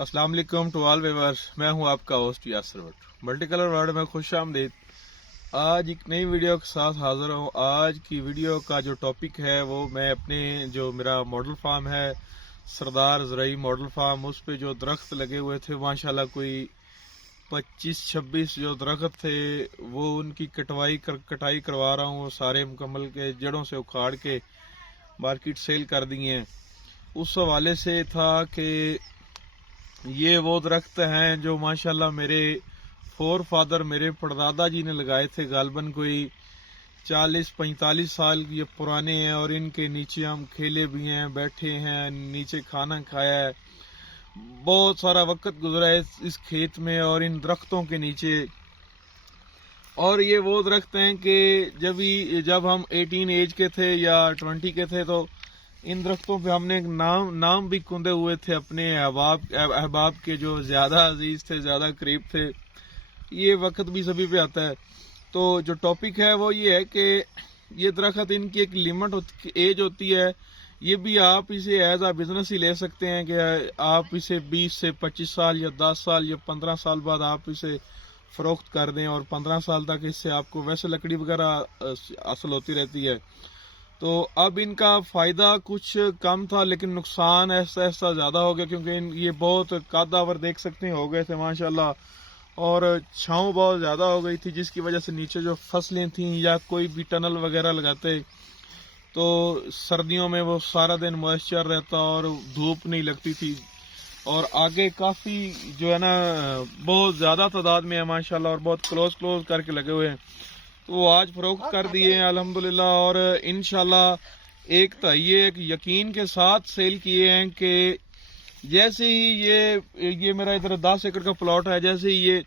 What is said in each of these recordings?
अस्सलाम वालेकुम to all viewers. मैं हूं आपका host Yasar Bhatt. Multi colour world में खुश आमदीद। आज एक नई वीडियो के साथ हाजिर हूं। आज की वीडियो का जो टॉपिक है वो मैं अपने जो मेरा मॉडल फार्म है सरदार ज़रई मॉडल फार्म, उस पे जो दरख्त लगे हुए थे माशाल्लाह कोई 25-26 जो दरख्त थे वो उनकी कटाई करवा रहा हूँ। सारे मुकम्मल के जड़ों से उखाड़ के मार्केट सेल कर दिए हैं। उस हवाले से था कि ये वो दरख्त हैं जो माशाल्लाह मेरे फोर फादर, मेरे परदादा जी ने लगाए थे। गालबन कोई 40-45 साल ये पुराने हैं और इनके नीचे हम खेले भी हैं, बैठे हैं, नीचे खाना खाया है। बहुत सारा वक्त गुजरा है इस खेत में और इन दरख्तों के नीचे। और ये वो दरख्त हैं कि जब हम 18 एज के थे या 20 के थे तो इन दरख्तों पे हमने एक नाम भी कुंदे हुए थे अपने अहबाब के जो ज्यादा अजीज थे, ज्यादा करीब थे। ये वक्त भी सभी पे आता है। तो जो टॉपिक है वो ये है कि ये दरख्त, इनकी एक लिमिट एज होती है। ये भी आप इसे एज आ बिजनेस ही ले सकते हैं कि आप इसे 20 से 25 साल या 10 साल या 15 साल बाद आप इसे फरोख्त कर दें और 15 साल तक इससे आपको वैसे लकड़ी वगैरह हासिल होती रहती है। तो अब इनका फायदा कुछ कम था लेकिन नुकसान ऐसा ऐसा ज्यादा हो गया, क्योंकि ये बहुत कादावर देख सकते हैं हो गए थे माशाल्लाह, और छांव बहुत ज्यादा हो गई थी जिसकी वजह से नीचे जो फसलें थी या कोई भी टनल वगैरह लगाते तो सर्दियों में वो सारा दिन मॉइस्चर रहता और धूप नहीं लगती थी। और आगे काफी जो है ना बहुत ज्यादा तादाद में है माशाल्लाह और बहुत क्लोज करके लगे हुए हैं। तो वो आज फरोख्त कर दिए हैं अल्हम्दुलिल्लाह। और इंशाल्लाह एक यकीन के साथ सेल किए हैं कि जैसे ही ये मेरा इधर 10 एकड़ का प्लॉट है, जैसे ही ये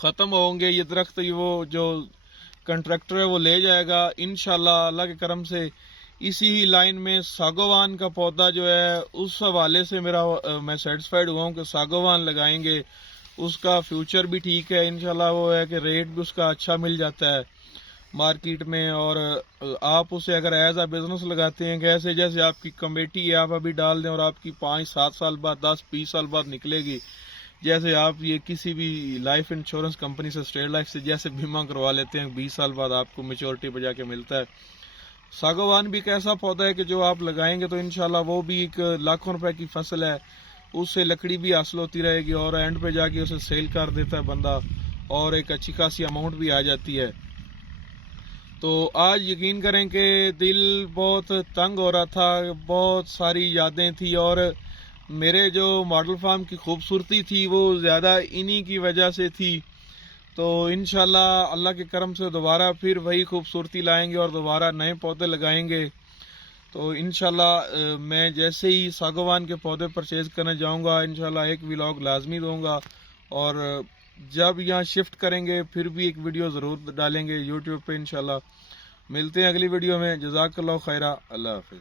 खत्म होंगे ये दरख्त, वो जो कंट्रैक्टर है वो ले जाएगा इंशाल्लाह अल्लाह के करम से। इसी ही लाइन में सागवान का पौधा जो है उस हवाले से मैं सेटिस्फाइड हुआ हूँ कि सागवान लगाएंगे, उसका फ्यूचर भी ठीक है इंशाल्लाह। वो है कि रेट भी उसका अच्छा मिल जाता है मार्केट में। और आप उसे अगर एज आ बिजनेस लगाते हैं, कैसे जैसे आपकी कमेटी है आप अभी डाल दें और आपकी 5-7 साल बाद 10-20 साल बाद निकलेगी। जैसे आप ये किसी भी लाइफ इंश्योरेंस कंपनी से, स्टेट लाइफ से जैसे बीमा करवा लेते हैं 20 साल बाद आपको मेच्योरिटी पे जाके मिलता है। सागवान भी एक ऐसा पौधा है कि जो आप लगाएंगे तो इंशाल्लाह वो भी एक लाखों रुपए की फसल है, उससे लकड़ी भी हासिल होती रहेगी और एंड पे जाके उसे सेल कर देता है बंदा और एक अच्छी खासी अमाउंट भी आ जाती है। तो आज यकीन करें कि दिल बहुत तंग हो रहा था, बहुत सारी यादें थी और मेरे जो मॉडल फार्म की खूबसूरती थी वो ज्यादा इन्हीं की वजह से थी। तो इंशाल्लाह अल्लाह के करम से दोबारा फिर वही खूबसूरती लाएंगे और दोबारा नए पौधे लगाएंगे। तो इंशाल्लाह मैं जैसे ही सागवान के पौधे परचेज करने जाऊंगा इंशाल्लाह एक व्लॉग लाजमी दूंगा। और जब यहाँ शिफ्ट करेंगे फिर भी एक वीडियो जरूर डालेंगे यूट्यूब पे इंशाल्लाह। मिलते हैं अगली वीडियो में। जज़ाकल्लाह खैरा। अल्लाह हाफिज।